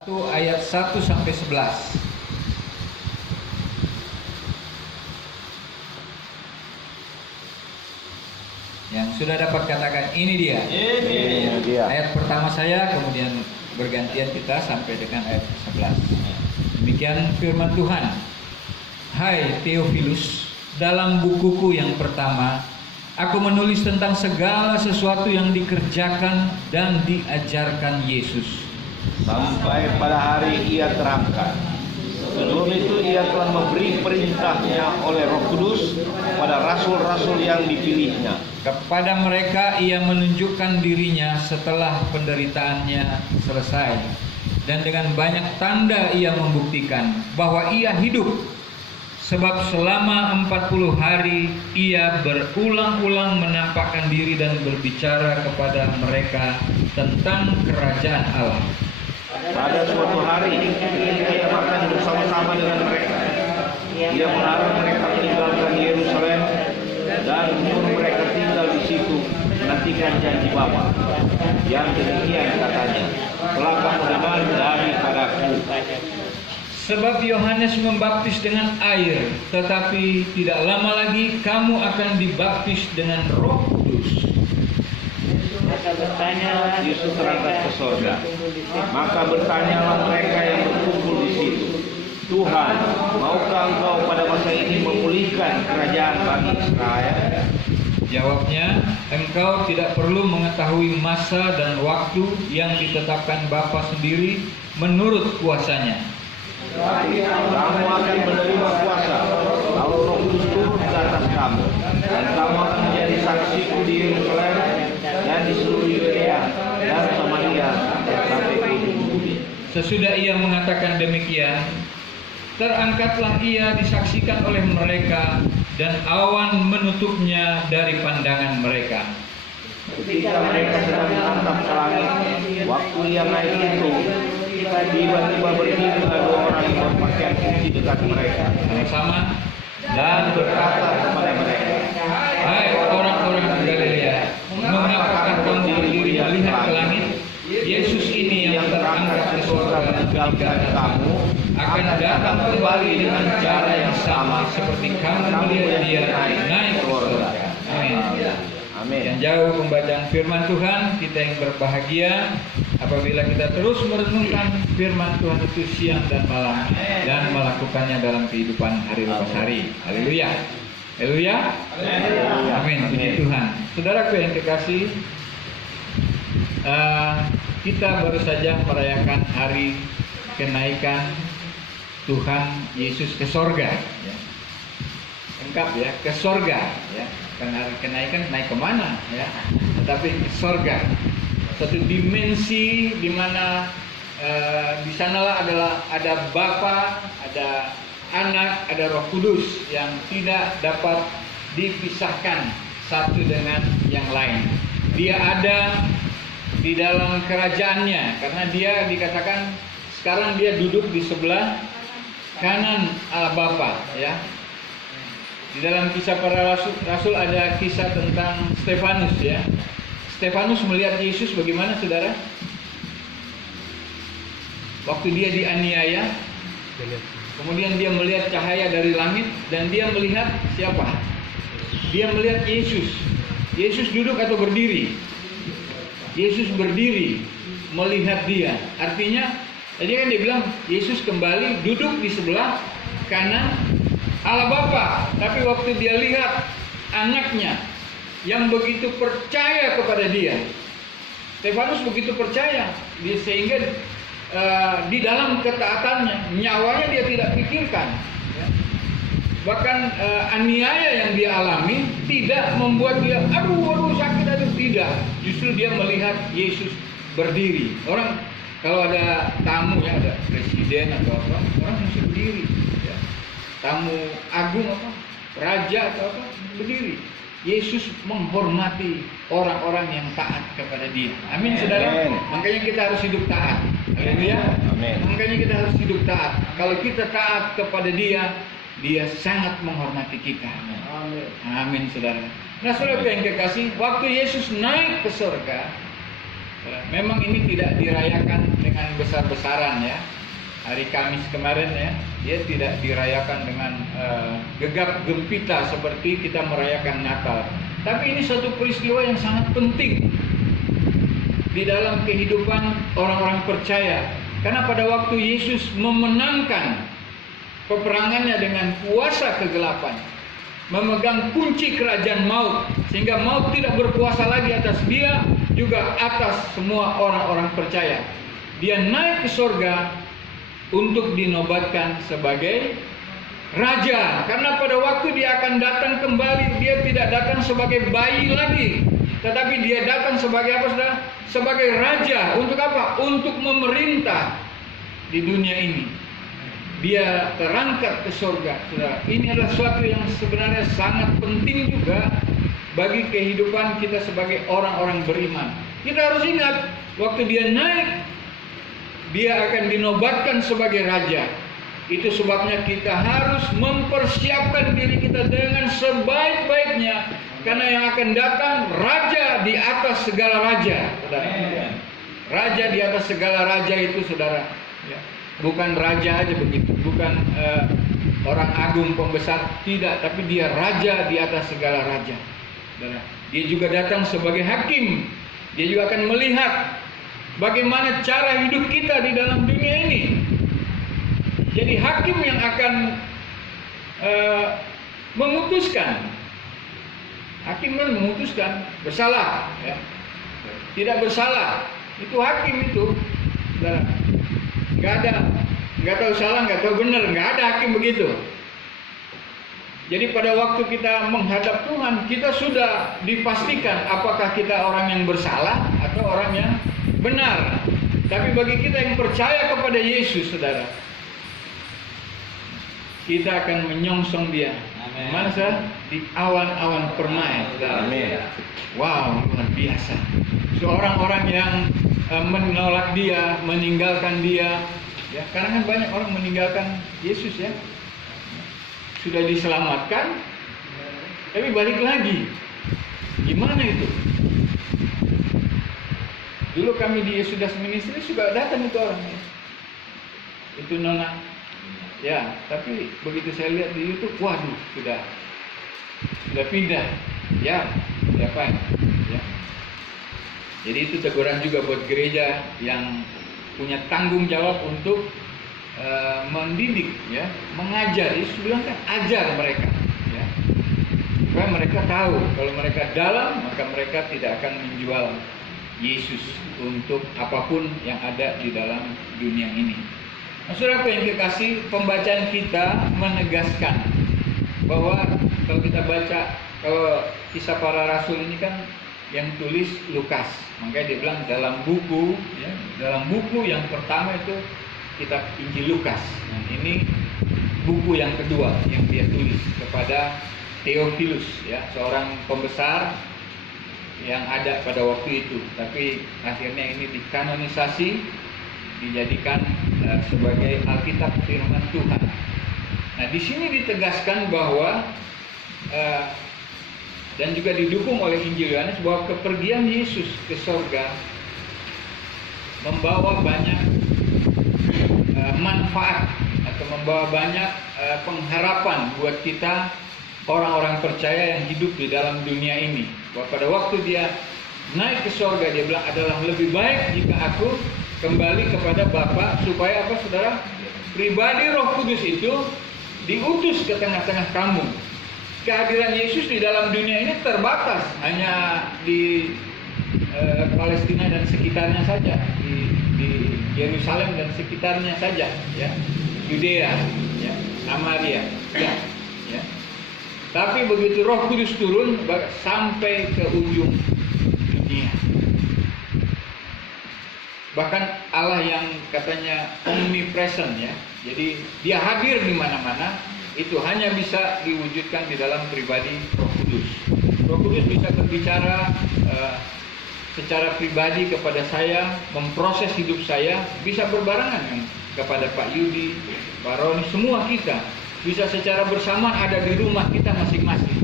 1 ayat 1 sampai 11. Yang sudah dapat katakan ini dia. Ini dia. Ayat pertama saya, kemudian bergantian kita sampai dengan ayat 11. Demikian firman Tuhan. Hai Theophilus, dalam bukuku yang pertama, aku menulis tentang segala sesuatu yang dikerjakan dan diajarkan Yesus Sampai pada hari ia terangkat. Sebelum itu ia telah memberi perintahnya oleh Roh Kudus kepada rasul-rasul yang dipilihnya. Kepada mereka ia menunjukkan dirinya setelah penderitaannya selesai. Dan dengan banyak tanda ia membuktikan bahwa ia hidup. Sebab selama 40 hari ia berulang-ulang menampakkan diri dan berbicara kepada mereka tentang kerajaan Allah. Pada suatu hari ia makan bersama-sama dengan mereka. Ia melarang mereka meninggalkan Yerusalem dan menyuruh mereka tinggal di situ menantikan janji Bapa. Yang demikian katanya, telah kamu dengar daripadaku. Sebab Yohanes membaptis dengan air, tetapi tidak lama lagi kamu akan dibaptis dengan Roh Kudus. Yesus terangkat ke sorga. Maka bertanyalah mereka yang berkumpul di situ, Tuhan, maukah Engkau pada masa ini memulihkan kerajaan bagi Israel? Jawabnya, engkau tidak perlu mengetahui masa dan waktu yang ditetapkan Bapa sendiri menurut kuasanya. Kamu akan menerima kuasa kalau Roh Kudus turun ke atas kamu, dan kamu akan menjadi saksiku di Yerusalem dan di seluruh Yudea dan Samaria dan sampai ke ujung bumi. Sesudah ia mengatakan demikian, terangkatlah ia disaksikan oleh mereka, dan awan menutupnya dari pandangan mereka. Ketika mereka sedang menatap ke langit, waktu ia naik itu, tiba-tiba berdirilah dua orang yang berpakaian putih dekat mereka. Sama-sama. Dan berkata kepada mereka, Hai orang-orang Galilea, mengapakah kamu berdiri melihat ke langit? Yesus ini yang terangkat ke surga meninggalkan kamu akan datang kembali dengan cara yang sama seperti kamu melihat dia naik ke surga. Amin. Amin. Yang jauh pembacaan firman Tuhan, kita yang berbahagia apabila kita terus merenungkan firman Tuhan itu siang dan malam dan melakukannya dalam kehidupan hari lepas hari. Haleluya. Haleluya. Amin. Puji Tuhan. Saudaraku yang kekasih, kita baru saja merayakan hari kenaikan Tuhan Yesus ke sorga. Ya. Lengkap ya, ke sorga. Ya. Kan hari kenaikan naik kemana? Ya. Tetapi ke sorga. Satu dimensi di mana di sanalah ada Bapa, ada Anak, ada Roh Kudus yang tidak dapat dipisahkan satu dengan yang lain. Dia ada di dalam kerajaannya karena dia dikatakan sekarang dia duduk di sebelah kanan Allah Bapa, ya. Di dalam kisah para rasul ada kisah tentang Stefanus, ya. Stefanus melihat Yesus bagaimana, saudara? Waktu dia dianiaya, kemudian dia melihat cahaya dari langit dan dia melihat siapa? Dia melihat Yesus. Yesus duduk atau berdiri? Yesus berdiri melihat dia. Artinya, tadi kan dia bilang Yesus kembali duduk di sebelah kanan Allah Bapa. Tapi waktu dia lihat anaknya yang begitu percaya kepada dia, Stefanus begitu percaya, sehingga di dalam ketaatannya, nyawanya dia tidak pikirkan. Ya. Bahkan aniaya yang dia alami tidak membuat dia aduh sakit, tidak. Justru dia melihat Yesus berdiri. Orang kalau ada tamu, ya, ada presiden atau apa, orang mesti berdiri. Ya. Tamu agung apa, raja atau apa, berdiri. Yesus menghormati orang-orang yang taat kepada dia. Amin, saudara. Makanya kita harus hidup taat. Haleluya. Makanya kita harus hidup taat. Kalau kita taat kepada dia, dia sangat menghormati kita. Amin, saudara. Nah, saudara yang kekasih, waktu Yesus naik ke surga, memang ini tidak dirayakan dengan besar-besaran ya. Hari Kamis kemarin ya, dia tidak dirayakan dengan gegap gempita seperti kita merayakan Natal. Tapi ini satu peristiwa yang sangat penting di dalam kehidupan orang-orang percaya. Karena pada waktu Yesus memenangkan peperangannya dengan kuasa kegelapan, memegang kunci kerajaan maut, sehingga maut tidak berkuasa lagi atas dia, juga atas semua orang-orang percaya. Dia naik ke surga untuk dinobatkan sebagai raja. Karena pada waktu dia akan datang kembali, dia tidak datang sebagai bayi lagi, tetapi dia datang sebagai apa, saudara? Sebagai raja. Untuk apa? Untuk memerintah di dunia ini. Dia terangkat ke surga, saudara. Ini adalah suatu yang sebenarnya sangat penting juga bagi kehidupan kita sebagai orang-orang beriman. Kita harus ingat, waktu dia naik, dia akan dinobatkan sebagai raja. Itu sebabnya kita harus mempersiapkan diri kita dengan sebaik-baiknya, karena yang akan datang raja di atas segala raja, saudara. Raja di atas segala raja itu, saudara, ya. Bukan raja aja begitu, bukan orang agung pembesar, tidak, tapi dia raja di atas segala raja, saudara. Dia juga datang sebagai hakim. Dia juga akan melihat bagaimana cara hidup kita di dalam dunia ini. Jadi hakim yang akan memutuskan. Hakim kan memutuskan bersalah, ya. Tidak bersalah. Itu hakim itu, saudara. Nggak tahu salah, nggak tahu benar, nggak ada hakim begitu. Jadi pada waktu kita menghadap Tuhan, kita sudah dipastikan apakah kita orang yang bersalah atau orang yang benar. Tapi bagi kita yang percaya kepada Yesus, saudara, kita akan menyongsong Dia. Amin. Mana saudara? Di awan-awan permai, saudara. Amin. Wow, luar biasa. Seorang orang yang menolak Dia, meninggalkan Dia, ya, karena kan banyak orang meninggalkan Yesus, ya. Sudah diselamatkan, tapi balik lagi. Gimana itu? Dulu kami di Yesudas Ministry juga datang itu orang, ya. Itu nona, ya. Tapi begitu saya lihat di YouTube, waduh, sudah pindah, ya, siapa ya. Jadi itu teguran juga buat gereja yang punya tanggung jawab untuk mendidik, ya, mengajar. Yesus bilang kan, ajar mereka, ya, supaya mereka tahu kalau mereka dalam, maka mereka tidak akan menjual Yesus untuk apapun yang ada di dalam dunia ini. Nah, saudara yang kekasih, pembacaan kita menegaskan bahwa kalau kita baca, kalau Kisah Para Rasul ini kan yang tulis Lukas, makanya dia bilang dalam buku, ya, dalam buku yang pertama itu kitab Injil Lukas. Nah, ini buku yang kedua yang dia tulis kepada Theophilus, ya, seorang pembesar yang ada pada waktu itu. Tapi akhirnya ini dikanonisasi, dijadikan sebagai Alkitab Firman Tuhan. Nah, di sini ditegaskan bahwa dan juga didukung oleh Injil Yohanes bahwa kepergian Yesus ke surga membawa banyak manfaat atau membawa banyak pengharapan buat kita orang-orang percaya yang hidup di dalam dunia ini. Bahwa pada waktu dia naik ke surga, dia bilang adalah lebih baik jika aku kembali kepada Bapa, supaya apa, saudara? Pribadi Roh Kudus itu diutus ke tengah-tengah kamu. Kehadiran Yesus di dalam dunia ini terbatas hanya di Palestina dan sekitarnya saja, di Yerusalem dan sekitarnya saja, ya, Yudea, ya, Samaria, ya, ya. Tapi begitu Roh Kudus turun sampai ke ujung dunia. Bahkan Allah yang katanya omnipresent, ya, jadi Dia hadir di mana-mana, itu hanya bisa diwujudkan di dalam pribadi Roh Kudus. Roh Kudus bisa berbicara secara pribadi kepada saya, memproses hidup saya, bisa berbarengan kepada Pak Yudi, Pak Roni, semua kita bisa secara bersamaan ada di rumah kita masing-masing.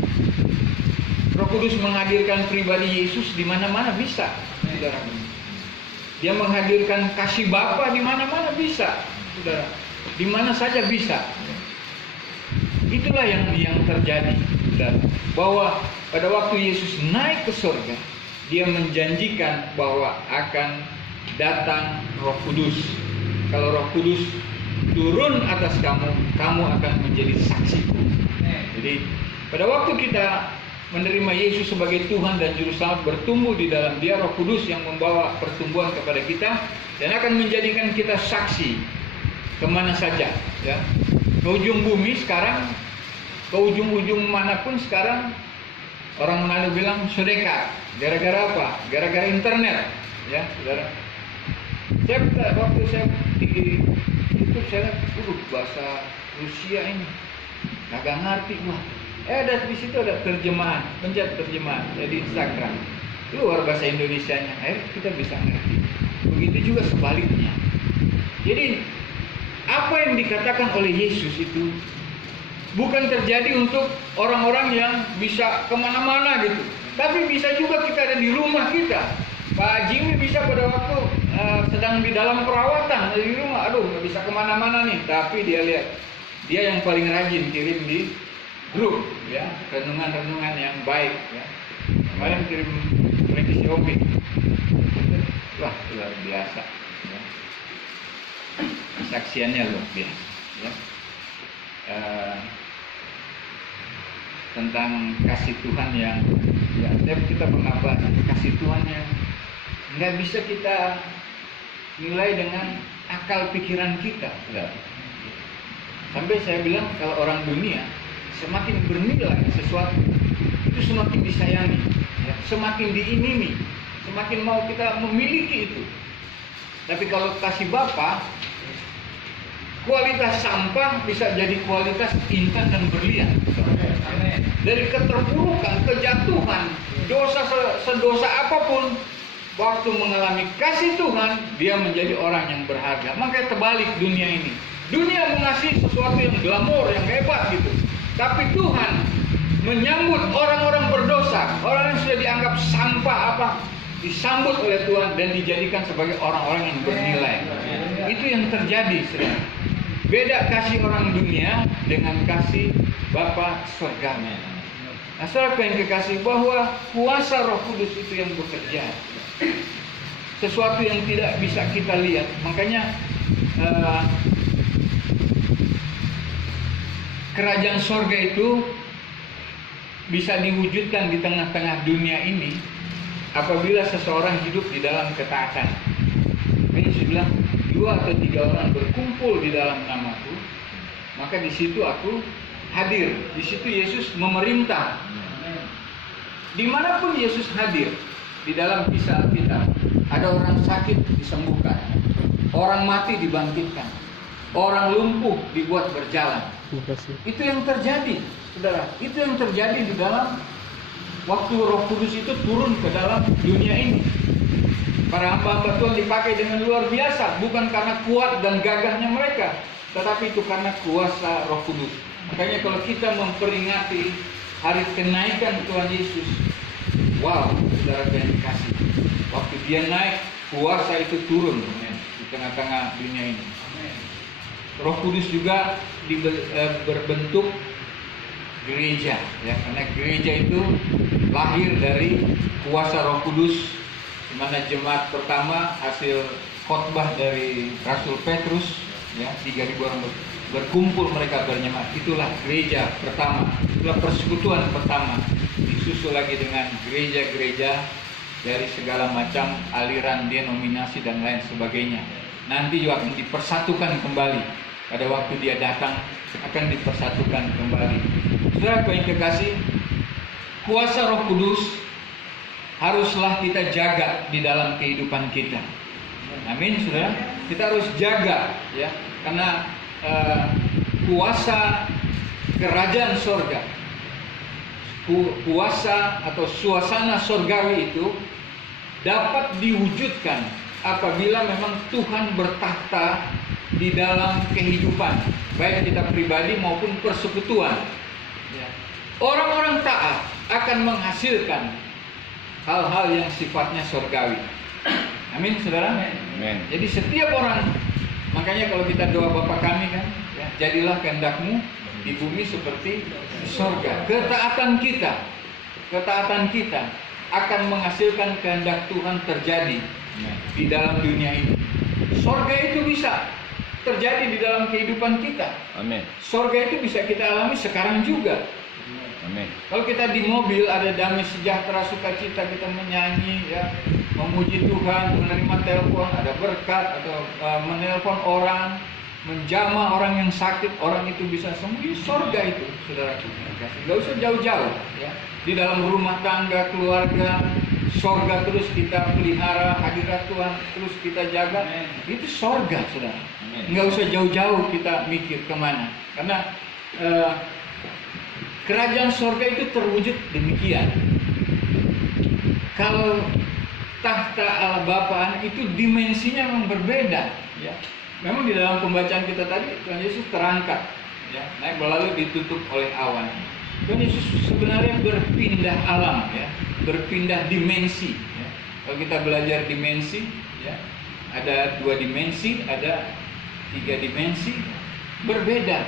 Roh Kudus menghadirkan pribadi Yesus di mana-mana bisa, saudara. Dia menghadirkan kasih Bapa di mana-mana bisa, saudara. Di mana saja bisa. Itulah yang terjadi, saudara. Bahwa pada waktu Yesus naik ke surga, dia menjanjikan bahwa akan datang Roh Kudus. Kalau Roh Kudus turun atas kamu, kamu akan menjadi saksiku. Jadi pada waktu kita menerima Yesus sebagai Tuhan dan Juru Selamat, bertumbuh di dalam Dia, Roh Kudus yang membawa pertumbuhan kepada kita dan akan menjadikan kita saksi kemana saja, ya. Ke ujung bumi sekarang, ke ujung-ujung manapun sekarang, orang Manado bilang sedekah. Gara-gara apa? Gara-gara internet, ya, saudara. Waktu saya di YouTube saya lihat, bahasa Rusia ini agak ngerti wah. Ada di situ ada terjemahan, pencet terjemahan di Instagram. Keluar bahasa Indonesianya, kita bisa ngerti. Begitu juga sebaliknya. Jadi apa yang dikatakan oleh Yesus itu bukan terjadi untuk orang-orang yang bisa kemana-mana gitu, tapi bisa juga kita ada di rumah kita. Pak Jimmy bisa pada waktu sedang di dalam perawatan di rumah, aduh nggak bisa kemana-mana nih, tapi dia lihat, dia yang paling rajin kirim di grup, ya, renungan-renungan yang baik, ya. Kemarin kirim revisi Opik, wah luar biasa, ya. Saksiannya luar biasa, ya. Tentang kasih Tuhan yang, ya, kita pernah bahas kasih Tuhan yang nggak bisa kita nilai dengan akal pikiran kita, ya. Sampai saya bilang kalau orang dunia semakin bernilai sesuatu itu semakin disayangi, ya, semakin diingini, semakin mau kita memiliki itu. Tapi kalau kasih Bapa, kualitas sampah bisa jadi kualitas intan dan berlian. Dari keterpurukan, kejatuhan, dosa sedosa apapun, waktu mengalami kasih Tuhan, dia menjadi orang yang berharga. Makanya terbalik dunia ini. Dunia mengasihi sesuatu yang glamor, yang hebat gitu. Tapi Tuhan menyambut orang-orang berdosa, orang yang sudah dianggap sampah disambut oleh Tuhan dan dijadikan sebagai orang-orang yang bernilai. Itu yang terjadi, saudara. Beda kasih orang dunia dengan kasih Bapa surgawi. Nah, saudara yang kekasih, bahwa kuasa Roh Kudus itu yang bekerja. Sesuatu yang tidak bisa kita lihat. Makanya kerajaan surga itu bisa diwujudkan di tengah-tengah dunia ini apabila seseorang hidup di dalam ketaatan. Yesus bilang, 2 atau 3 orang berkumpul di dalam namaku, maka di situ aku hadir. Di situ Yesus memerintah. Dimanapun Yesus hadir, di dalam kisah Alkitab, ada orang sakit disembuhkan, orang mati dibangkitkan, orang lumpuh dibuat berjalan. Itu yang terjadi, saudara. Itu yang terjadi di dalam waktu Roh Kudus itu turun ke dalam dunia ini. Para hamba-hamba Tuhan dipakai dengan luar biasa, bukan karena kuat dan gagahnya mereka, tetapi itu karena kuasa Roh Kudus. Makanya kalau kita memperingati hari kenaikan Tuhan Yesus, wow, saudara yang dikasih, waktu dia naik, kuasa itu turun di tengah-tengah dunia ini. Roh Kudus juga berbentuk gereja, ya, karena gereja itu lahir dari kuasa Roh Kudus, di mana jemaat pertama hasil khotbah dari Rasul Petrus, ya, 3.000 orang berkumpul, mereka berjemaat. Itulah gereja pertama, itulah persekutuan pertama. Disusul lagi dengan gereja-gereja dari segala macam aliran, denominasi dan lain sebagainya. Nanti juga akan dipersatukan kembali. Pada waktu dia datang akan dipersatukan kembali. Saudara yang kekasih, kuasa Roh Kudus haruslah kita jaga di dalam kehidupan kita. Amin, saudara. Kita harus jaga, ya, karena kuasa kerajaan sorga, kuasa atau suasana sorgawi itu dapat diwujudkan apabila memang Tuhan bertahta di dalam kehidupan, baik kita pribadi maupun persekutuan. Orang-orang taat akan menghasilkan hal-hal yang sifatnya surgawi. Amin, saudara. Amin. Jadi setiap orang, makanya kalau kita doa Bapa kami kan, ya, jadilah kehendak-Mu di bumi seperti di sorga. Ketaatan kita akan menghasilkan kehendak Tuhan terjadi di dalam dunia ini. Sorga itu bisa terjadi di dalam kehidupan kita. Amin. Sorga itu bisa kita alami sekarang juga. Amin. Kalau kita di mobil ada damai sejahtera, sukacita, kita menyanyi, ya, memuji Tuhan, menerima telepon, ada berkat atau menelpon orang, menjamah orang yang sakit, orang itu bisa sembuh. Ini sorga itu, saudaraku. Gak usah jauh-jauh, ya. Di dalam rumah tangga, keluarga, sorga terus kita pelihara, hadirat Tuhan terus kita jaga. Itu sorga, saudara. Nggak usah jauh-jauh kita mikir kemana, karena kerajaan sorga itu terwujud demikian. Kalau tahta Allah Bapa itu dimensinya memang berbeda, ya. Memang di dalam pembacaan kita tadi Tuhan Yesus terangkat, ya, naik lalu ditutup oleh awan. Tuhan Yesus sebenarnya berpindah alam, ya, berpindah dimensi. Ya. Kalau kita belajar dimensi, ya, ada 2 dimensi, ada 3 dimensi, berbeda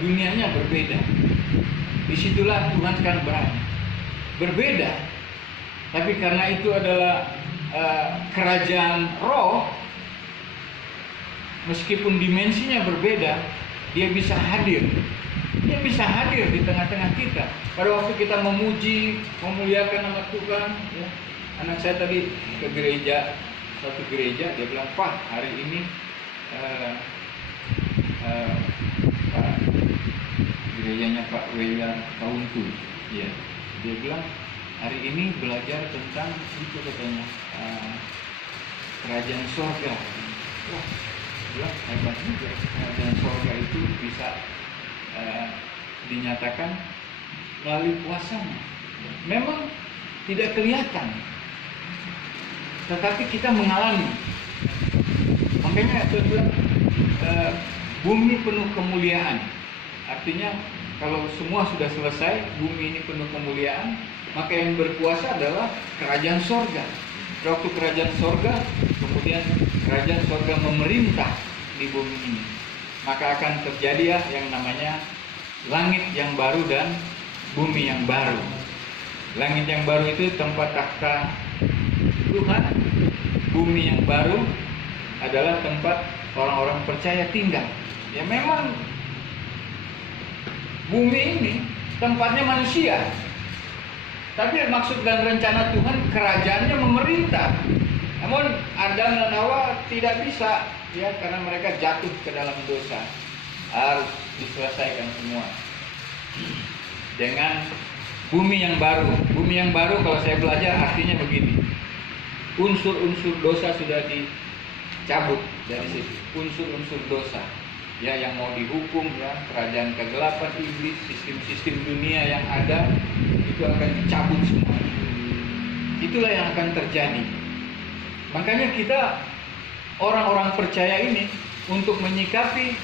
dunianya berbeda. Disitulah Tuhan kan berada, berbeda. Tapi karena itu adalah kerajaan roh, meskipun dimensinya berbeda, dia bisa hadir. Dia bisa hadir di tengah-tengah kita. Pada waktu kita memuji, memuliakan nama Tuhan, ya. Anak saya tadi ke gereja, satu gereja, dia bilang, "Pak, hari ini Pak, gerejanya Pak Wela Kauntu, ya, dia bilang hari ini belajar tentang itu katanya kerajaan sorga." Wah, bilang hebat juga, kerajaan sorga itu bisa dinyatakan melalui puasanya. Memang tidak kelihatan, tetapi kita mengalami. Makanya Tuhan bilang bumi penuh kemuliaan. Artinya kalau semua sudah selesai, bumi ini penuh kemuliaan, maka yang berkuasa adalah kerajaan sorga. Waktu kerajaan sorga, kemudian kerajaan sorga memerintah di bumi ini, maka akan terjadi yang namanya langit yang baru dan bumi yang baru. Langit yang baru itu tempat takhta Tuhan, bumi yang baru adalah tempat orang-orang percaya tinggal. Ya, memang bumi ini tempatnya manusia, tapi maksud dan rencana Tuhan kerajaannya memerintah. Namun Adam dan Hawa tidak bisa, ya, karena mereka jatuh ke dalam dosa. Harus diselesaikan semua dengan bumi yang baru. Bumi yang baru kalau saya belajar artinya begini: unsur-unsur dosa sudah dicabut dari situ. Unsur-unsur dosa, ya, yang mau dihukum, ya, kerajaan kegelapan iblis, sistem-sistem dunia yang ada itu akan dicabut semua. Itulah yang akan terjadi. Makanya kita orang-orang percaya ini untuk menyikapi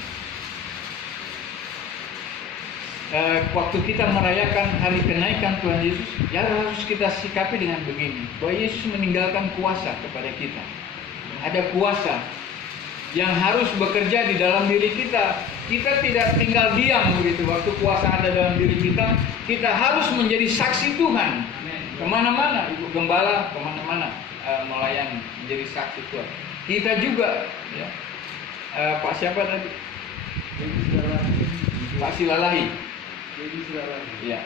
waktu kita merayakan hari kenaikan Tuhan Yesus, ya harus kita sikapi dengan begini, bahwa Yesus meninggalkan kuasa kepada kita. Ada kuasa yang harus bekerja di dalam diri kita. Kita tidak tinggal diam begitu. Waktu kuasa ada dalam diri kita, kita harus menjadi saksi Tuhan. Kemana-mana, Ibu Gembala, kemana-mana melayani, menjadi saksi Tuhan. Kita juga, ya. Pak siapa tadi? Pak Silalahi. Ya.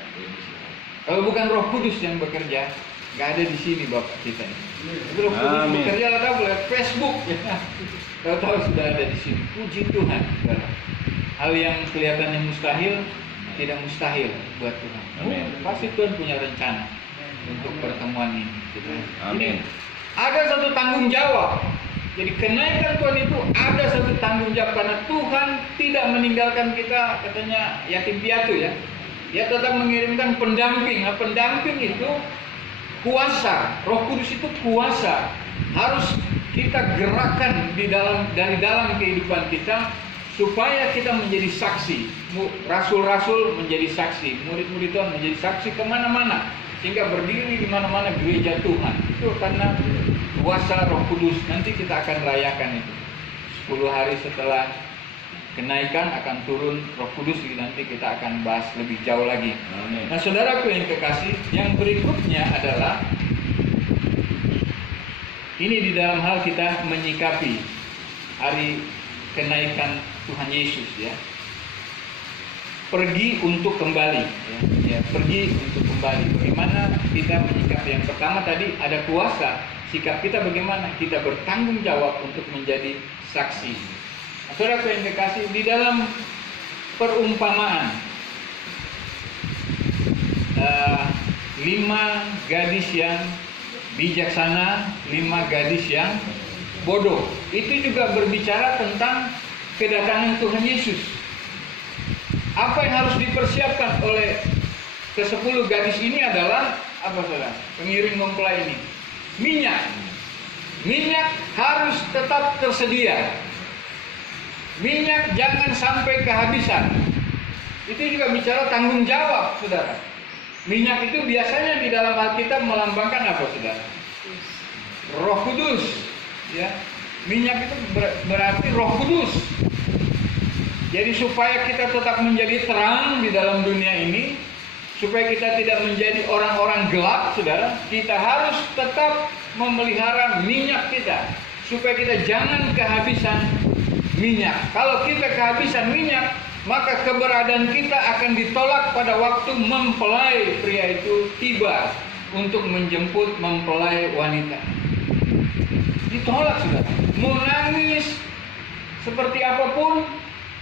Kalau bukan Roh Kudus yang bekerja, nggak ada di sini Bapak kita. Roh Kudus bekerja lewat Facebook, ya. Tahu sudah ada di sini. Puji Tuhan. Hal yang kelihatannya mustahil tidak mustahil buat Tuhan. Pasti Tuhan punya rencana untuk pertemuan ini. Amin. Ada satu tanggung jawab. Jadi kenaikan Tuhan itu ada satu tanggung jawab, karena Tuhan tidak meninggalkan kita, katanya yatim piatu, ya. Dia tetap mengirimkan pendamping. Nah, pendamping itu kuasa. Roh Kudus itu kuasa. Harus kita gerakkan dari dalam kehidupan kita supaya kita menjadi saksi. Rasul-rasul menjadi saksi, murid-murid Tuhan menjadi saksi kemana-mana, sehingga berdiri di mana-mana gereja Tuhan. Itu karena kuasa Roh Kudus. Nanti kita akan rayakan itu. 10 hari setelah kenaikan akan turun Roh Kudus, nanti kita akan bahas lebih jauh lagi. Amin. Nah, saudaraku yang kekasih, yang berikutnya adalah ini di dalam hal kita menyikapi hari kenaikan Tuhan Yesus, ya. Pergi untuk kembali, ya, pergi untuk kembali. Bagaimana kita menyikapi? Yang pertama tadi ada kuasa. Sikap kita bagaimana? Kita bertanggung jawab untuk menjadi saksi. Saudara yang dikasih, di dalam perumpamaan 5 gadis yang bijaksana, 5 gadis yang bodoh. Itu juga berbicara tentang kedatangan Tuhan Yesus. Apa yang harus dipersiapkan oleh ke-10 gadis ini adalah apa, saudara? Pengiring mempelai ini, minyak. Minyak harus tetap tersedia. Minyak jangan sampai kehabisan. Itu juga bicara tanggung jawab, saudara. Minyak itu biasanya di dalam Alkitab melambangkan apa, saudara? Roh Kudus, ya. Minyak itu berarti Roh Kudus. Jadi supaya kita tetap menjadi terang di dalam dunia ini, supaya kita tidak menjadi orang-orang gelap, saudara, kita harus tetap memelihara minyak kita, supaya kita jangan kehabisan minyak. Kalau kita kehabisan minyak, maka keberadaan kita akan ditolak pada waktu mempelai pria itu tiba untuk menjemput mempelai wanita. Ditolak, saudara. Mau nangis seperti apapun,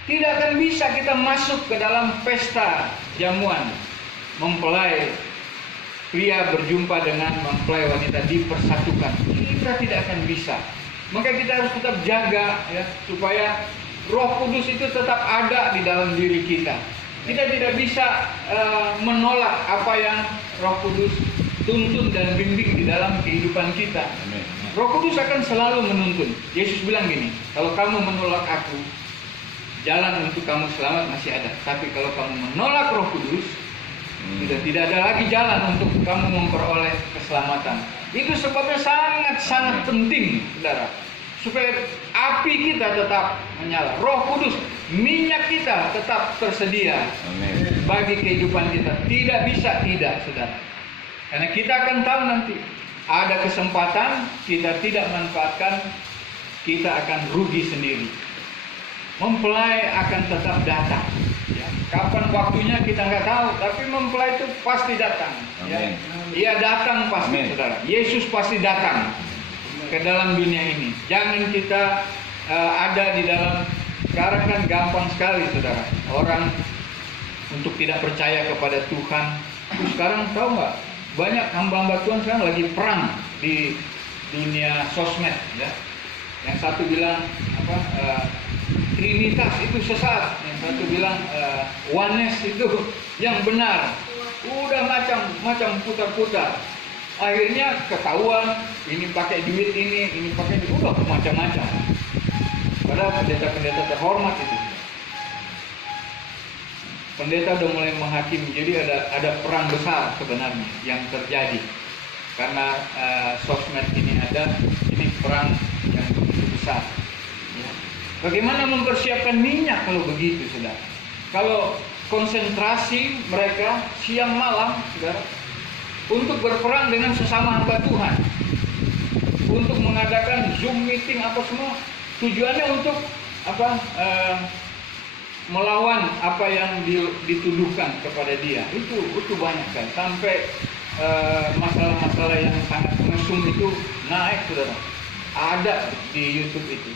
tidak akan bisa kita masuk ke dalam pesta jamuan mempelai pria berjumpa dengan mempelai wanita dipersatukan. Kita tidak akan bisa. Maka kita harus tetap jaga, ya, supaya Roh Kudus itu tetap ada di dalam diri kita. Kita tidak bisa menolak apa yang Roh Kudus tuntun dan bimbing di dalam kehidupan kita. Amin. Roh Kudus akan selalu menuntun. Yesus bilang gini, kalau kamu menolak aku, jalan untuk kamu selamat masih ada. Tapi kalau kamu menolak Roh Kudus, tidak ada lagi jalan untuk kamu memperoleh keselamatan. Itu sebabnya sangat penting, saudara, supaya api kita tetap menyala. Roh Kudus, minyak kita tetap tersedia. Amin. Bagi kehidupan kita. Tidak bisa tidak, saudara. Karena kita akan tahu nanti ada kesempatan kita tidak manfaatkan, kita akan rugi sendiri. Mempelai akan tetap datang, ya. Kapan waktunya kita nggak tahu, tapi mempelai itu pasti datang, ya. Dia datang pasti, Amin. saudara. Yesus pasti datang ke dalam dunia ini. Jangan kita ada di dalam. Sekarang kan gampang sekali, saudara, orang untuk tidak percaya kepada Tuhan. Terus sekarang tahu nggak, banyak hamba-hamba Tuhan sekarang lagi perang di dunia sosmed, ya. Yang satu bilang apa, Trinitas itu sesat, yang satu bilang oneness itu yang benar. Udah macam putar-putar. Akhirnya ketahuan ini pakai duit ini pakai duit, udah macam-macam. Padahal pendeta-pendeta terhormat itu. Pendeta udah mulai menghakimi. Jadi ada perang besar sebenarnya yang terjadi. Karena sosmed ini ada, ini perang yang begitu besar. Ya. Bagaimana mempersiapkan minyak kalau begitu, saudara? Kalau konsentrasi mereka siang malam, saudara, untuk berperang dengan sesama hamba Tuhan, untuk mengadakan Zoom meeting apa semua, tujuannya untuk apa? Melawan apa yang dituduhkan kepada dia. Itu banyak kan, sampai masalah-masalah yang sangat mesum itu naik, saudara. Ada di YouTube itu.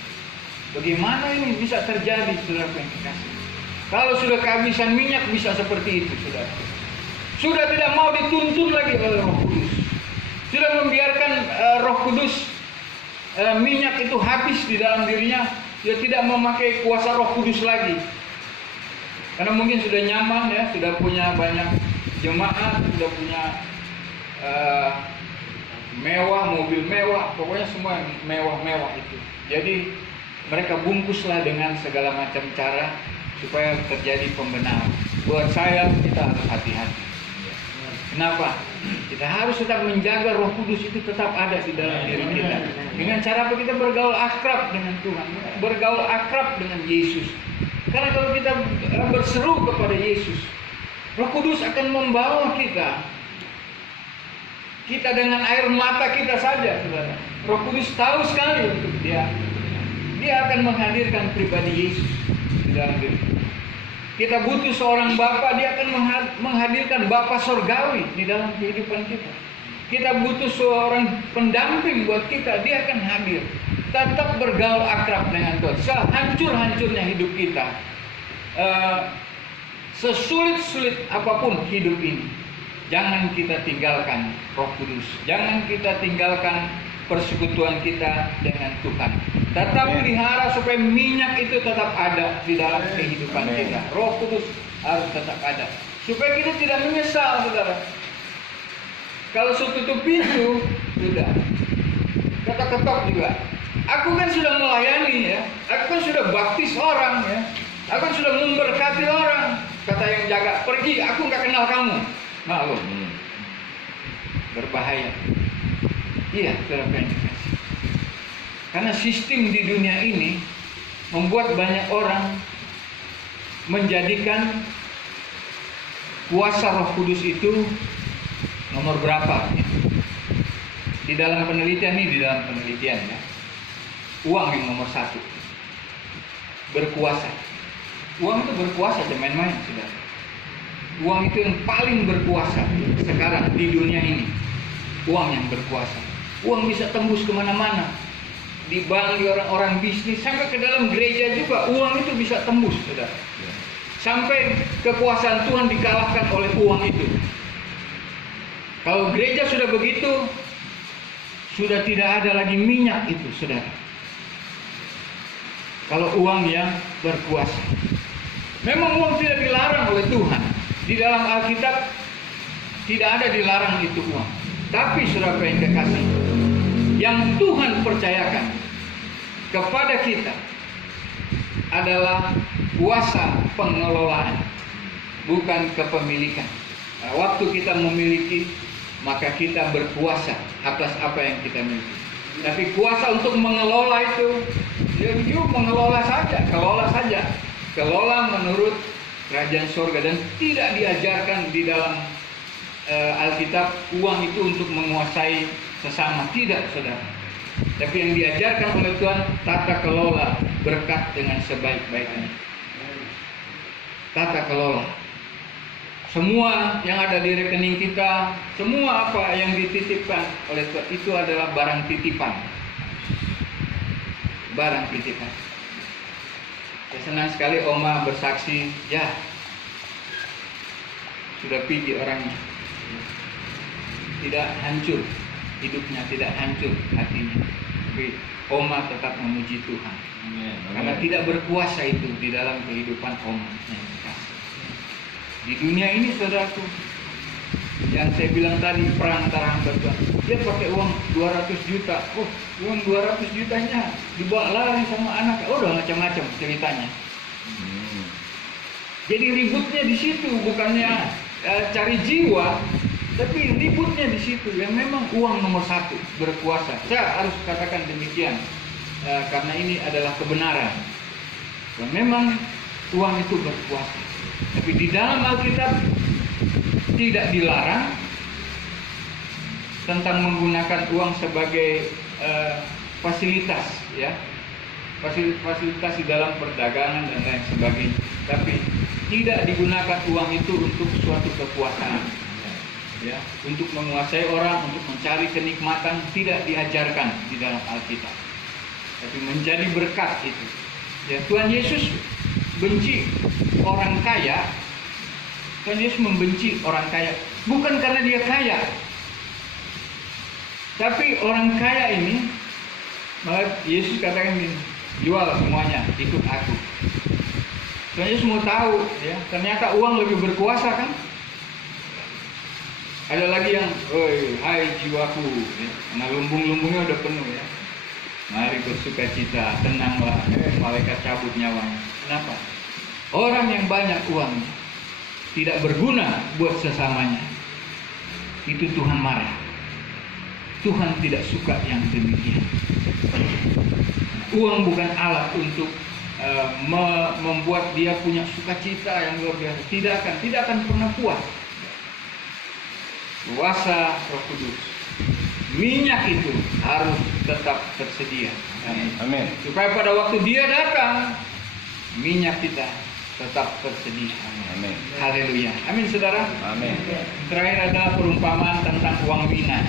Bagaimana ini bisa terjadi, saudara yang dikasih? Kalau sudah kehabisan minyak bisa seperti itu, saudara. Sudah tidak mau dituntun lagi oleh Roh Kudus. Sudah membiarkan Roh Kudus minyak itu habis di dalam dirinya. Dia tidak memakai kuasa Roh Kudus lagi. Karena mungkin sudah nyaman, ya, sudah punya banyak jemaat, sudah punya mewah, mobil mewah, pokoknya semua mewah-mewah itu. Jadi mereka bungkuslah dengan segala macam cara supaya terjadi pembenaran. Buat saya, kita harus hati-hati. Kenapa? Kita harus tetap menjaga Roh Kudus itu tetap ada di dalam diri kita. Dengan cara apa? Kita bergaul akrab dengan Tuhan, bergaul akrab dengan Yesus. Karena kalau kita berseru kepada Yesus, Roh Kudus akan membawa kita. Kita dengan air mata kita saja, saudara. Roh Kudus tahu sekali untuk dia. Dia akan menghadirkan pribadi Yesus di dalam diri. Kita butuh seorang Bapa, dia akan menghadirkan Bapa Sorgawi di dalam kehidupan kita. Kita butuh seorang pendamping buat kita, dia akan hadir. Tetap bergaul akrab dengan Tuhan. Sehancur-hancurnya hidup kita, sesulit-sulit apapun hidup ini, jangan kita tinggalkan Roh Kudus. Jangan kita tinggalkan persekutuan kita dengan Tuhan. Tetap pelihara supaya minyak itu tetap ada di dalam kehidupan kita. Roh Kudus harus tetap ada supaya kita tidak menyesal, saudara. Kalau tutup pintu, sudah ketok-ketok juga. Aku kan sudah melayani ya, aku kan sudah baptis orang ya, aku kan sudah memberkati orang. Kata yang jaga, pergi, aku nggak kenal kamu. Maklum, berbahaya. Iya, saudara. Karena sistem di dunia ini membuat banyak orang menjadikan kuasa Roh Kudus itu nomor berapa? Di dalam penelitian ya, uang yang nomor satu, berkuasa. Uang itu berkuasa, jangan main-main, saudara. Uang itu yang paling berkuasa sekarang di dunia ini. Uang yang berkuasa. Uang bisa tembus kemana-mana. Di bank, di orang-orang bisnis, sampai ke dalam gereja juga uang itu bisa tembus, saudara. Sampai kekuasaan Tuhan dikalahkan oleh uang itu. Kalau gereja sudah begitu, sudah tidak ada lagi minyak itu, saudara. Kalau uang yang berkuasa. Memang uang tidak dilarang oleh Tuhan. Di dalam Alkitab tidak ada dilarang itu uang. Tapi saudara yang kekasih, yang Tuhan percayakan kepada kita adalah kuasa pengelolaan, bukan kepemilikan. Nah, waktu kita memiliki, maka kita berkuasa atas apa yang kita miliki. Tapi kuasa untuk mengelola itu, ya mengelola saja, kelola menurut kerajaan surga, dan tidak diajarkan di dalam Alkitab uang itu untuk menguasai sesama, tidak, saudara. Tapi yang diajarkan oleh Tuhan tata kelola berkat dengan sebaik-baiknya. Tata kelola. Semua yang ada di rekening kita, semua apa yang dititipkan oleh Tuhan itu adalah barang titipan. Barang titipan. Saya senang sekali Oma bersaksi, ya sudah pergi orangnya, tidak hancur hidupnya, tidak hancur hatinya, tapi Oma tetap memuji Tuhan. Karena tidak berkuasa itu di dalam kehidupan Oma. Di dunia ini, saudaraku, yang saya bilang tadi, perang antara hamba Tuhan, dia pakai uang 200 juta. Oh, uang 200 jutanya dibawa lari sama anak. Oh, udah macam-macam ceritanya. Jadi ributnya di situ, bukannya cari jiwa, tapi ributnya di situ. Yang memang uang nomor satu, berkuasa. Saya harus katakan demikian, karena ini adalah kebenaran. Dan memang uang itu berkuasa. Tapi di dalam Alkitab tidak dilarang tentang menggunakan uang sebagai fasilitas, ya, fasilitas di dalam perdagangan dan lain sebagainya. Tapi tidak digunakan uang itu untuk suatu kekuasaan, ya, untuk menguasai orang, untuk mencari kenikmatan, tidak diajarkan di dalam Alkitab. Tapi menjadi berkat itu. Ya, Tuhan Yesus benci orang kaya. Tuhan Yesus membenci orang kaya bukan karena dia kaya, tapi orang kaya ini, malah Yesus katakan gini, jual semuanya, ikut aku. Tuhan Yesus mau tahu, ya, ternyata uang lebih berkuasa kan. Ada lagi yang, hai jiwaku, ya, karena lumbung-lumbungnya udah penuh, ya, mari bersuka cita, tenanglah, malaikat cabut nyawanya. Kenapa? Orang yang banyak uang tidak berguna buat sesamanya. itu Tuhan marah. Tuhan tidak suka yang demikian. Uang bukan alat untuk membuat dia punya sukacita yang luar biasa. Tidak akan pernah puas. Kuasa Roh Kudus, minyak itu harus tetap tersedia. Amin. Supaya pada waktu dia datang, minyak kita tetap tersedia. Amin. Haleluya. Amin, saudara. Amin. Terakhir adalah perumpamaan tentang uang mina.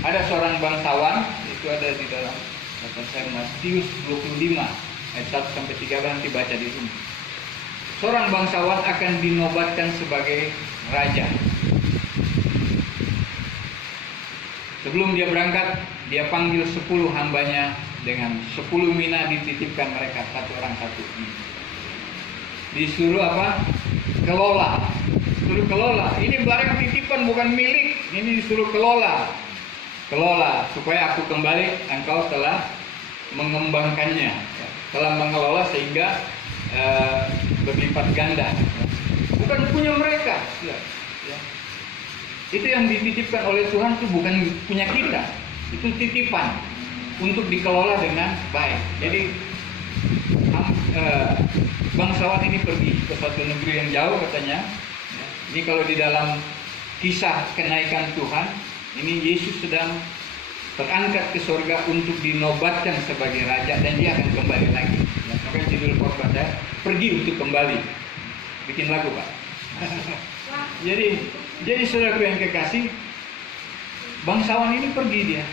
Ada seorang bangsawan, itu ada di dalam kata saya Matius 25 ayat 1 sampai 13, nanti baca di sini. Seorang bangsawan akan dinobatkan sebagai raja. Sebelum dia berangkat, dia panggil 10 hambanya dengan 10 mina, dititipkan mereka satu orang satu. Disuruh apa? Kelola. Disuruh kelola. Ini barang titipan bukan milik. Ini disuruh kelola. Kelola supaya aku kembali, engkau telah mengembangkannya, telah mengelola sehingga berlipat ganda. Bukan punya mereka. Ya. Itu yang dititipkan oleh Tuhan itu bukan punya kita. Itu titipan untuk dikelola dengan baik. Jadi bangsawan ini pergi ke satu negeri yang jauh katanya. Ini kalau di dalam kisah kenaikan Tuhan, ini Yesus sedang terangkat ke surga untuk dinobatkan sebagai raja dan dia akan kembali lagi. Makanya judul khotbah saya, pergi untuk kembali. Bikin lagu, Pak. Jadi saudaraku yang kekasih, bangsawan ini pergi dia.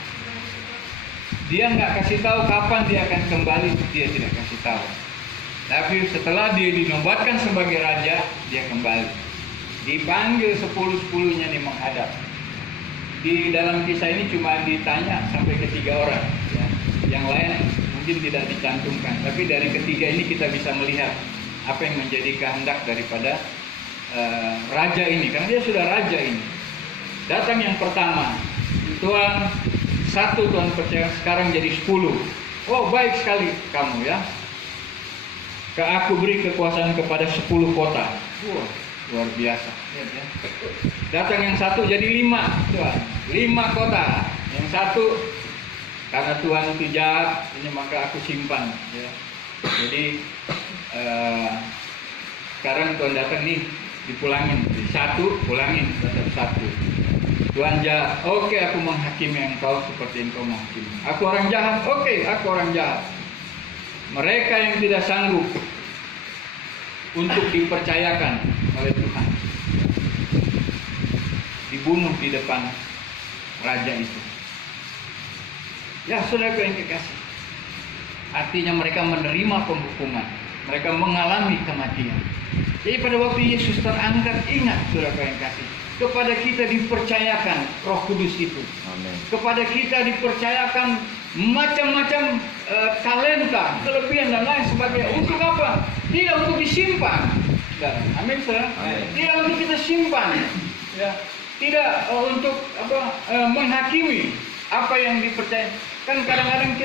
Dia nggak kasih tahu kapan dia akan kembali, dia tidak kasih tahu. Tapi setelah dia dinobatkan sebagai raja, dia kembali. Dipanggil 10-10-nya nih menghadap. Di dalam kisah ini cuma ditanya sampai ketiga orang, ya. Yang lain mungkin tidak dicantumkan. Tapi dari ketiga ini kita bisa melihat apa yang menjadi kehendak daripada raja ini, karena dia sudah raja ini. Datang yang pertama, Tuhan satu, Tuhan percaya, sekarang jadi 10. Oh baik sekali kamu ya. Aku beri kekuasaan kepada 10 kota. Wah, luar biasa. Ya. Datang yang satu jadi 5, Tuhan. 5 kota. Yang satu, karena Tuhan itu jahat, ini maka aku simpan. Ya. Jadi sekarang Tuhan datang nih, dipulangin. Satu, pulangin, tetap 1. Tuhan jahat, oke aku menghakimi engkau seperti engkau menghakimi. Aku orang jahat, oke aku orang jahat. Mereka yang tidak sanggup untuk dipercayakan oleh Tuhan dibunuh di depan raja itu. Ya saudara yang kekasih, artinya mereka menerima penghukuman, mereka mengalami kematian. Jadi pada waktu Yesus terangkat, ingat saudara yang kasih, kepada kita dipercayakan Roh Kudus itu. Amen. Kepada kita dipercayakan macam-macam talenta, kelebihan dan lain sebagainya. Untuk apa? Tidak untuk disimpan. Amin, saudara. Tidak untuk kita simpan. Ya. Tidak untuk menghakimi apa yang dipercaya. Kan kadang-kadang kita